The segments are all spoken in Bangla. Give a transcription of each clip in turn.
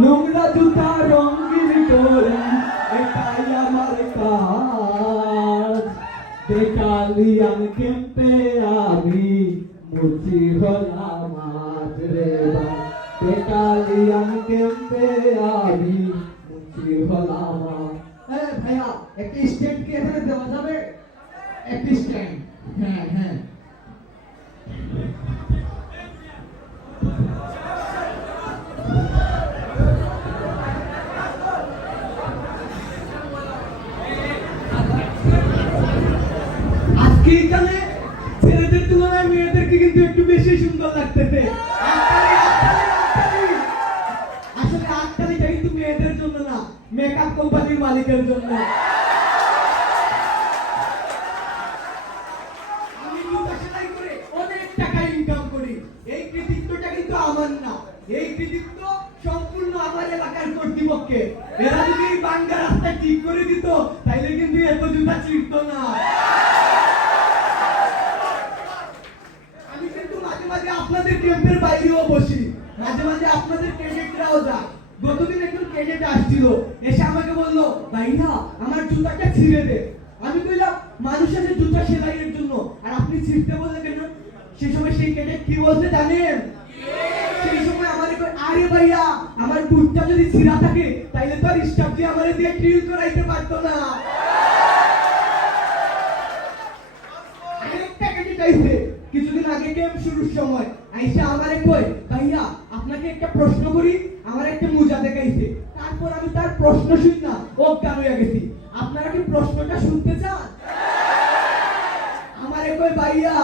নোংরা জুতা রঙিন করে এটাই আমার কাজ। বেকালিয়ান কেম্পে আমি মুচি হলাম আজ রে ভাই। বেকালিয়ান কেম্পে আমি মুচি হলাম আজ। ভাইয়া একটা স্ট্যান্ড কি এখানে দেওয়া যাবে? একটা স্ট্যান্ড। হ্যাঁ হ্যাঁ আজকে এখানে ছেলেদের তুলনায় মেয়েদেরকে কিন্তু একটু বেশি সুন্দর লাগতেছে। আসলে আটকালিটা কিন্তু মেয়েদের জন্য না, মেকআপ কোম্পানির মালিকের জন্য। আমি জুতা সেলাই করে অনেক টাকা ইনকাম করি, এই কৃতিত্বটা কিন্তু আমার না, এই কৃতিত্ব সম্পূর্ণ আমার এলাকার কর্তৃপক্ষের। এরা যদি এই বাঙ্গা রাস্তা ঠিক করে দিত তাইলে কিন্তু এত জুতা ছিঁড়তো না। আপনাদের ক্যাম্পের বাইরেও বসি, মাঝে মাঝে আপনাদের ক্যাডেটরাও যায়। গতদিন একজন ক্যাডেট আসছিল, এসে আমাকে বলল, ভাইয়া আমার জুতাটা ছিঁড়ে দে। আমি কইলাম মানুষের জুতা সেলাইয়ের জন্য, আর আপনি ছিঁড়তে বললে কেন? সেই সময় সেই ক্যাডেট কি বলতে জানেন? সেই সময় আমারে কই, আরে ভাইয়া আমার বুটটা যদি ছিঁড়া থাকে তাইলে তো আর স্টাফ দিয়ে আমারে দিয়ে ড্রিল করাইতে পারতো না। আরেকটা ক্যাডেট আইছে কিছুদিন আগে ক্যাম্প শুরুর সময়, আইসা আমারে কই, ভাইয়া আপনাকে একটা প্রশ্ন করি, আমার একটা মুজা দেখাইছে। তারপর আমি তার প্রশ্ন শুনি না অজ্ঞান হয়ে গেছি। আপনারা কি প্রশ্নটা শুনতে চান? আমারে কই, ভাইয়া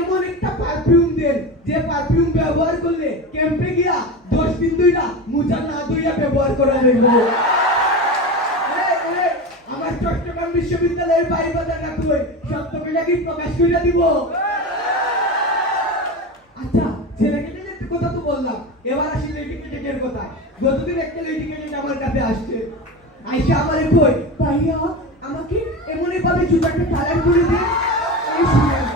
এমন একটা পারফিউম দেন যে পারফিউম ব্যবহার করলে ক্যাম্পে গিয়া 10 দিন ধইরা মুজা না ধুইয়া ব্যবহার করা যাবে। আমার চট্টগ্রাম বিশ্ববিদ্যালয়ের বাইবাজার না কই সত্যটা কি প্রকাশ কইরা দিব? আচ্ছা ছেলে ক্যাডেটের কথা তো বললাম, এবার আসি লেডি ক্যাডেটের কথা। গতদিন একটা লেডি ক্যাডেট আমার কাছে আসছে, আইসা আমারে কই, ভাইয়া আমাকে এমনই ভাবে জুতাটা কালার করে দেন, এই শুনেন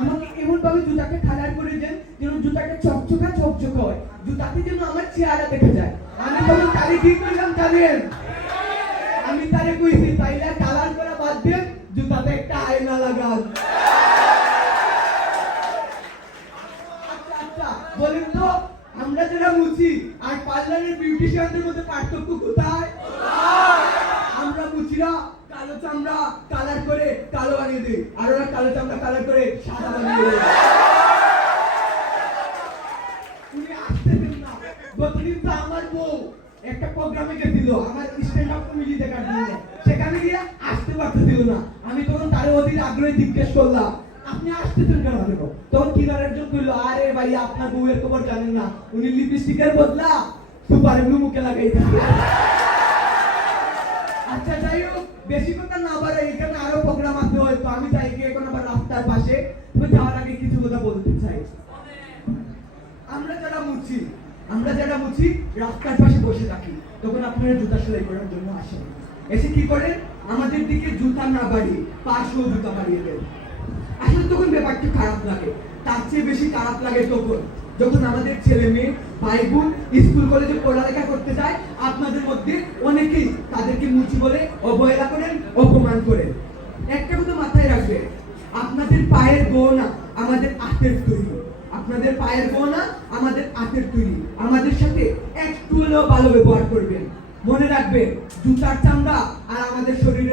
আমাকে এমন ভাবে জুতাটা কালার করে দেন যেন জুতাটা চকচকা চকচক হয়, জুতাতে যেন আমার চেহারা দেখা যায়। আমি তখন তারে কি কইলাম জানেন? আমি তারে কইছি, তাইলে কালার করা বাদ দেন, জুতাতে একটা আয়না লাগান। বলেন তো আমরা যারা মুছি আর পার্লারের বিউটিশিয়ানদের মধ্যে পার্থক্য কোথায়? আমরা মুচিরা কালো চামড়া কালার করে কালো বানিয়ে দিই, আর ওরা কালো চামড়া কালার করে সাদা বানিয়ে দেয়। উনি আসতেছেন না। গতদিন তো আমার বউ একটা প্রোগ্রামে গেছিল আমার স্ট্যান্ড আপ কমেডি দেখার জন্য, সেখানে গিয়ে আসতে পারতেছিল না। আমি তখন তার অধীর আগ্রহে জিজ্ঞেস করলাম, আপনি আসতেছেন কেন? তখন কিনার একজন কইল, আরে ভাই আপনার বউয়ের খবর জানেন না, উনি লিপস্টিকের বদলা সুপার গ্লু মুখে লাগাইতেছে। আচ্ছা যাই হোক, বেশি কথা না বাড়াই, এখানে আরো প্রোগ্রাম আছে হয়তো, আমি যাই গিয়ে এখন আবার রাস্তার পাশে। তবে যাওয়ার আগে কিছু কথা বলতে চাই। আমরা যারা মুছি রাস্তার পাশে বসে থাকি, তখন আপনারা জুতা সেলাই করার জন্য আসেন। এসে কি করেন? আমাদের দিকে জুতা না বাড়িয়ে পাশেও জুতা বাড়িয়ে দেন। আসলে তখন ব্যাপারটা খারাপ লাগে। তার চেয়ে বেশি খারাপ লাগে তখন যখন আমাদের ছেলে মেয়ে ভাই বোন স্কুল কলেজে পড়ালেখা করতে যায়, আপনাদের মধ্যে অনেকেই তাদেরকে মুচি বলে অবহেলা করেন, অপমান করেন। একটা কথা মাথায় রাখবেন, আপনাদের পায়ের গহনা আমাদের হাতের তৈরি, আপনাদের পায়ের গহনা আমাদের হাতের তৈরি। আমাদের সাথে একটু হলেও ভালো ব্যবহার করবেন। মনে রাখবেন, জুতার চামড়া আর আমাদের শরীর